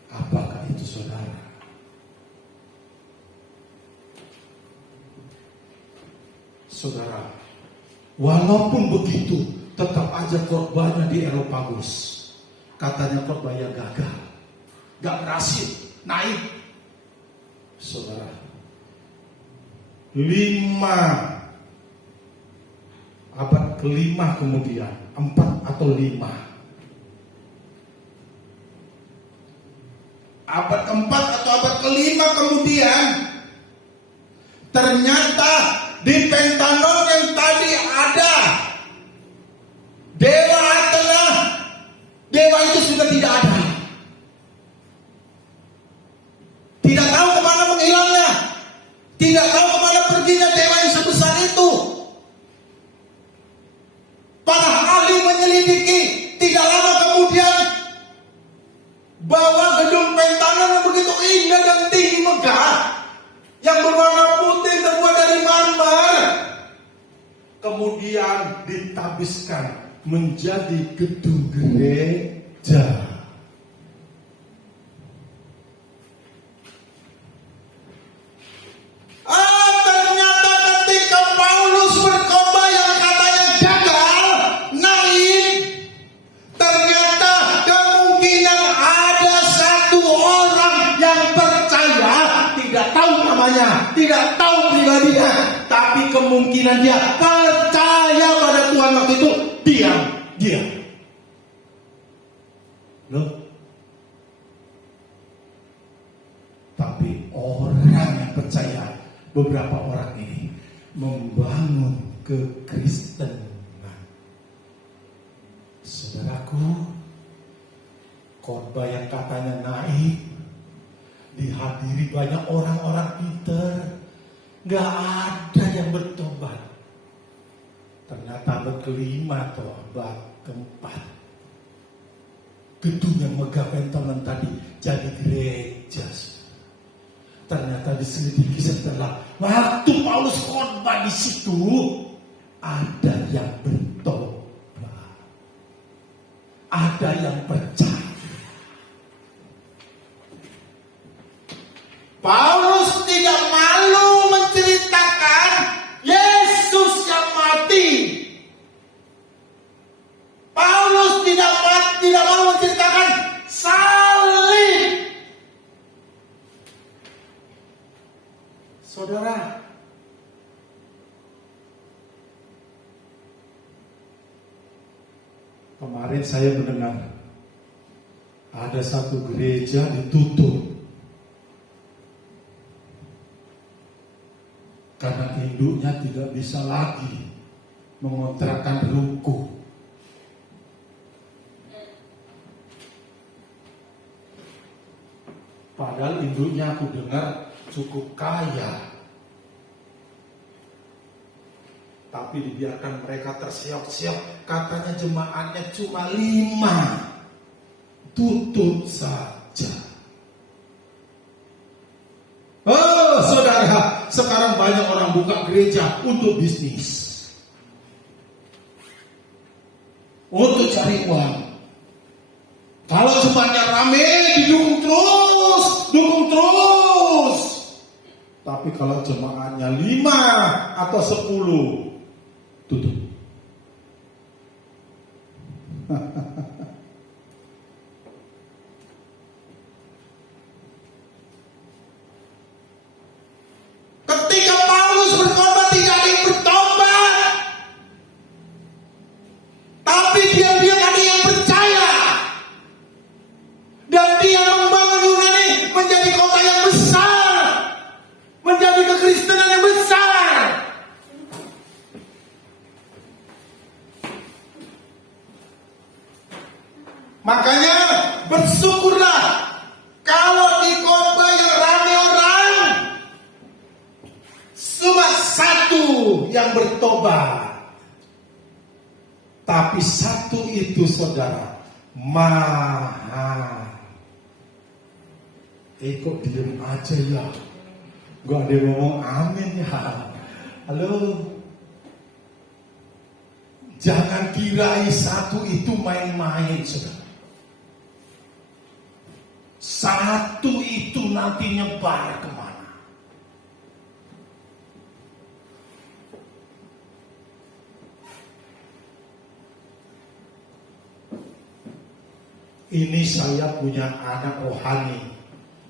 Apakah itu saudara? Saudara, walaupun begitu, tetap aja korbannya di Areopagus. Katanya korbannya gagal, gak berhasil naik. Saudara, 5 abad ke-5 kemudian, 4 atau 5. Abad ke-4 atau abad ke-5 kemudian, ternyata di Pentanon yang tadi ada dewa Athena, dewa itu sudah tidak ada. Tidak tahu kemana menghilangnya. Tidak tahu kemana perginya dewa yang sebesar itu. Para ahli menyelidiki. Tidak lama kemudian, bahwa gedung Pentanon yang begitu indah dan tinggi megah, yang berwarna putih terbuat dari marmer, kemudian ditabiskan menjadi gedung gereja. Ternyata ketika Paulus berkhotbah yang katanya gagal naik, ternyata kemungkinan ada satu orang yang percaya, tidak tahu namanya, tidak tahu pribadinya, tapi kemungkinan dia percaya pada Tuhan waktu itu diam. Loh. Tapi orang yang percaya, beberapa orang ini membangun kekristenan. Saudaraku, khotbah yang katanya naik, dihadiri banyak orang-orang pinter, gak ada yang bertobat. Ternyata abad ke-5 atau abad ke-4, gedung yang megah Pentanon tadi jadi gereja. Ternyata diselidiki setelah waktu Paulus khotbah di situ, ada yang bertobat, ada yang percaya. Paulus tidak malu menceritakan Yesus yang mati. Paulus tidak malu menceritakan salib. Saudara, kemarin saya mendengar ada satu gereja ditutup karena induknya tidak bisa lagi mengontrakkan ruko. Padahal induknya aku dengar cukup kaya, tapi dibiarkan mereka tersiap-siap. Katanya jemaatnya cuma 5, tutup saja. Oh saudara, sekarang banyak orang buka gereja untuk bisnis, untuk cari uang. Kalau jemaatnya rame, didukung terus. Tapi kalau jemaatnya 5 atau 10, tutup. Ketika Paulus berkorban tidak ada yang bertobat. Tapi diam-diam ada yang percaya. Dan dia membangun Yunani menjadi kota yang besar. Menjadi kekristenan yang besar. Makanya bersyukurlah kalau di khotbah yang ramai orang cuma satu yang bertobat. Tapi satu itu saudara mahal. Kok diem aja ya? Gak ada yang ngomong amin ya. Halo. Jangan kirai satu itu main-main saudara. Satu itu nanti nyebar kemana? Ini saya punya anak rohani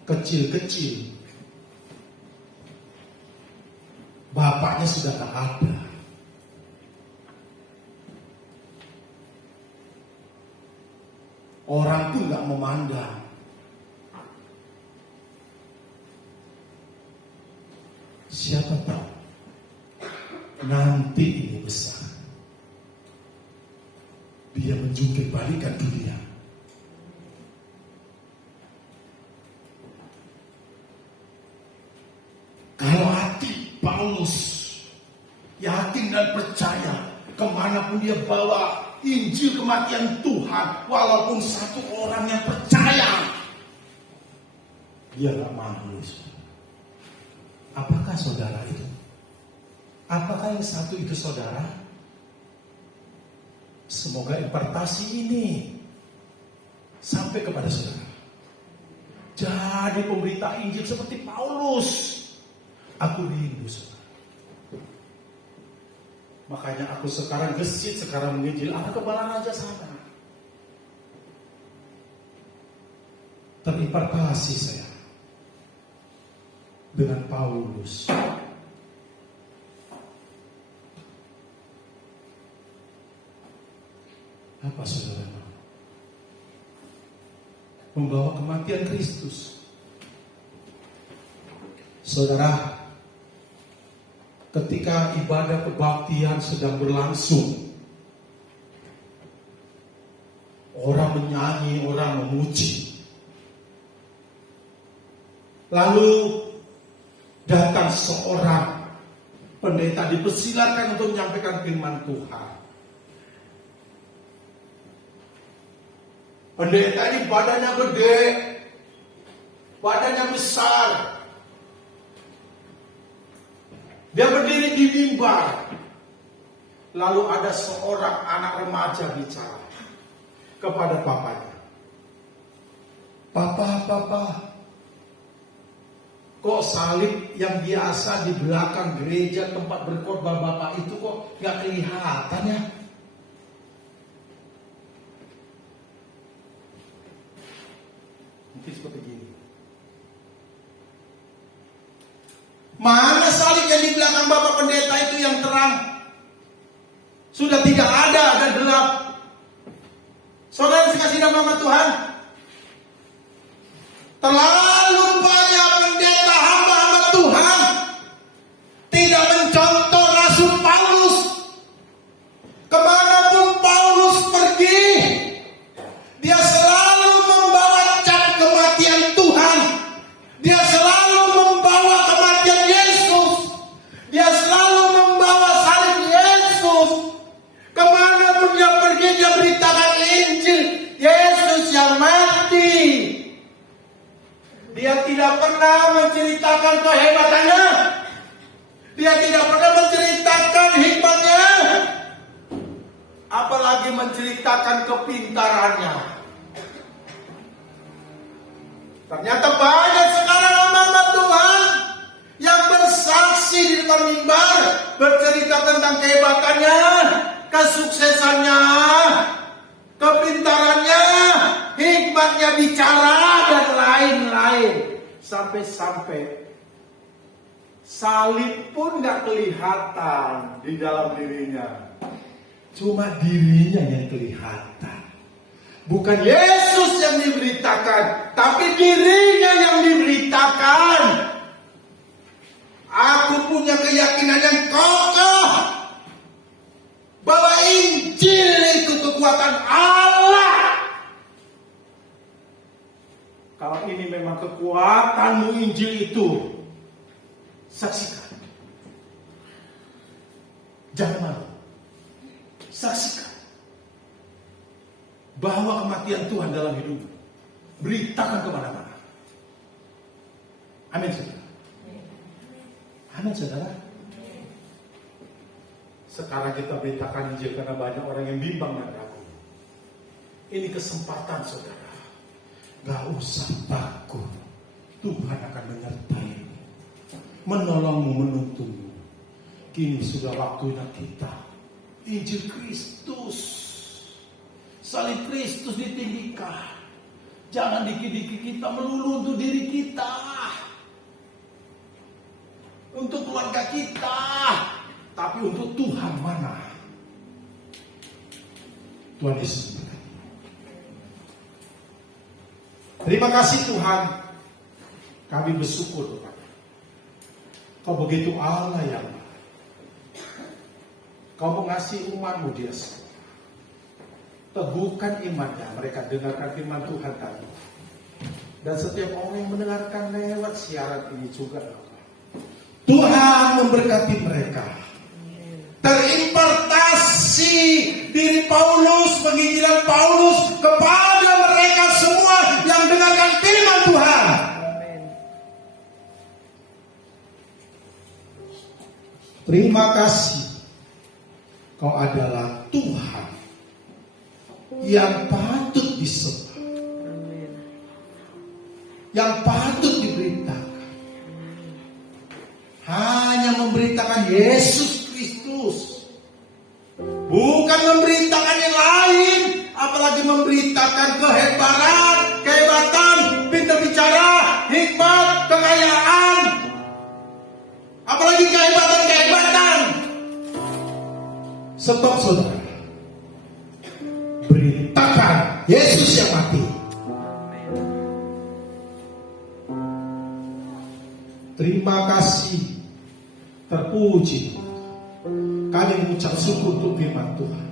kecil-kecil. Bapaknya sudah tak ada. Orang pun gak memandang. Siapa tahu nanti ini besar. Dia menjungkir balikan dunia. Kalau hati Paulus yakin dan percaya, kemanapun dia bawa Injil kematian Tuhan, walaupun satu orang yang percaya, dia gak malu. Apakah saudara itu? Apakah yang satu itu saudara? Semoga impartasi ini sampai kepada saudara. Jadi pemberita Injil seperti Paulus. Aku rindu saudara. Makanya aku sekarang gesit, sekarang menginjil. Aku ke Balang aja sana. Terimpartasi saya dengan Paulus. Apa saudara? Membawa kematian Kristus. Saudara, ketika ibadah kebaktian sedang berlangsung, orang menyanyi, orang memuji. Lalu datang seorang pendeta dipersilakan untuk menyampaikan firman Tuhan. Pendeta ini badannya gede, badannya besar. Dia berdiri di mimbar. Lalu ada seorang anak remaja bicara kepada papanya. Papa, kok salib yang biasa di belakang gereja tempat berkhotbah Bapak itu kok gak kelihatan ya? Mungkin seperti gini. Mana salib yang di belakang Bapak pendeta itu yang terang? Sudah tidak ada dan gelap. Saudara dikasih nama Tuhan. Terlalu banyak pendeta hamba-hamba Tuhan tidak mencontoh Rasul Paulus. Kemanapun Paulus pergi, dia selalu membawa cat kematian Tuhan. Dia selalu membawa kematian Yesus. Dia selalu membawa salib Yesus. Kemanapun dia pergi, dia beritakan Injil. Yesus yang mati. Dia tidak pernah menceritakan kehebatannya. Dia tidak pernah menceritakan hikmatnya. Apalagi menceritakan kepintarannya. Ternyata banyak sekarang hamba Tuhan yang bersaksi di depan mimbar. bercerita tentang kehebatannya, kesuksesannya, kepintarannya, hikmatnya bicara, dan lain-lain. Sampai-sampai salib pun gak kelihatan di dalam dirinya. Cuma dirinya yang kelihatan. Bukan Yesus yang diberitakan, tapi dirinya yang diberitakan. Aku punya keyakinan yang kokoh bahwa Injil itu kekuatan Allah. Kalau ini memang kekuatanmu Injil itu, saksikan. Jangan malu. Saksikan bahwa kematian Tuhan dalam hidupmu. Beritakan kemana-mana. Amin, saudara. Amin, saudara. Sekarang kita beritakan Injil karena banyak orang yang bimbang dan ragu. Ini kesempatan, saudara. Gak usah takut. Tuhan akan menyertaimu, menolongmu, menuntunmu. Kini sudah waktunya kita Injil Kristus, salib Kristus ditinggikan. Jangan dikit-dikit kita melulu untuk diri kita, untuk keluarga kita, tapi untuk Tuhan mana? Tuhan Yesus berkata. Terima kasih Tuhan, kami bersyukur kepada Kau begitu Allah yang baik. Kau mengasihi umat-Mu dia semua. Teguhkan imannya, mereka dengarkan firman Tuhan tadi. Dan setiap orang yang mendengarkan lewat siaran ini juga, Tuhan memberkati mereka. Terimpartasi diri Paulus, penginjilan Paulus kepada mereka semua yang dengarkan firman Tuhan. Terima kasih. Kau adalah Tuhan yang patut disembah, yang patut diberitakan. Hanya memberitakan Yesus Kristus, bukan memberitakan yang lain, apalagi memberitakan kehebatan, pintar bicara, hikmat, kekayaan, apalagi kehebatan. Sebab saudara, beritakan Yesus yang mati. Terima kasih, terpuji. Kami mengucap syukur untuk firman Tuhan.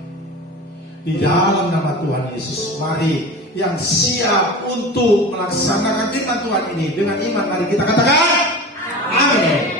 Di dalam nama Tuhan Yesus, mari yang siap untuk melaksanakan firman Tuhan ini dengan iman, mari kita katakan amin.